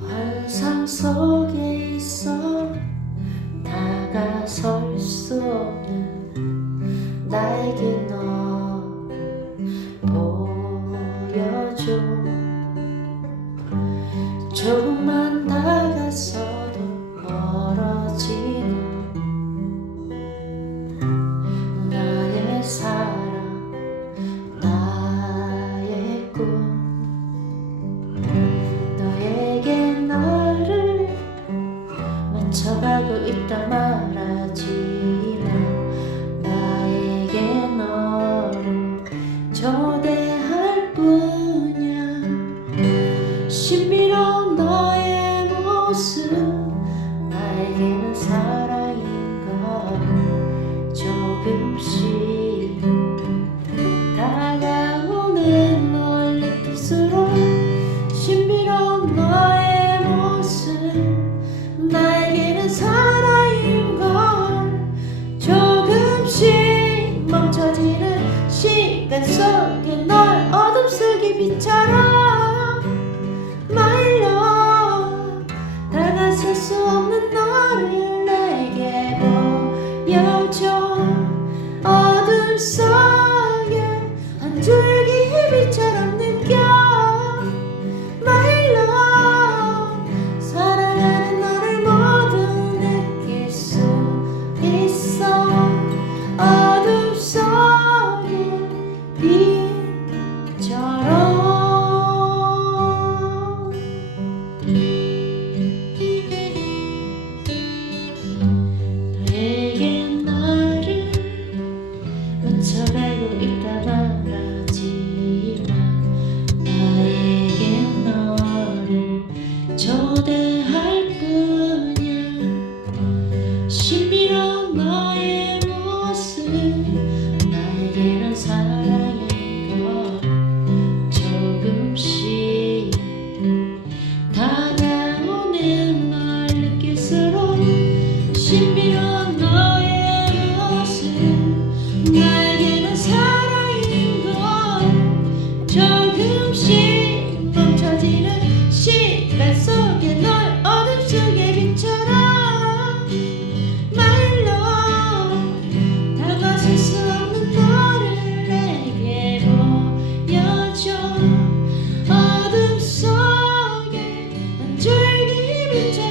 환상 속에 있어 다가설 수 없는 조금만 다가서도 멀어지는 나의 사랑 나의 꿈. 너에게 나를 맞춰가고 있다 말하지만 나에게 너를 초대할 뿐이야. 신비로운 모습 나에게는 사랑인 걸 조금씩 다가오는 널 느낄수록 신비로운 너의 모습 나에게는 사랑인 걸 조금씩 멈춰지는 시간 속에 널 어둠 속의 빛처럼 너에게 나를 맞춰가 you.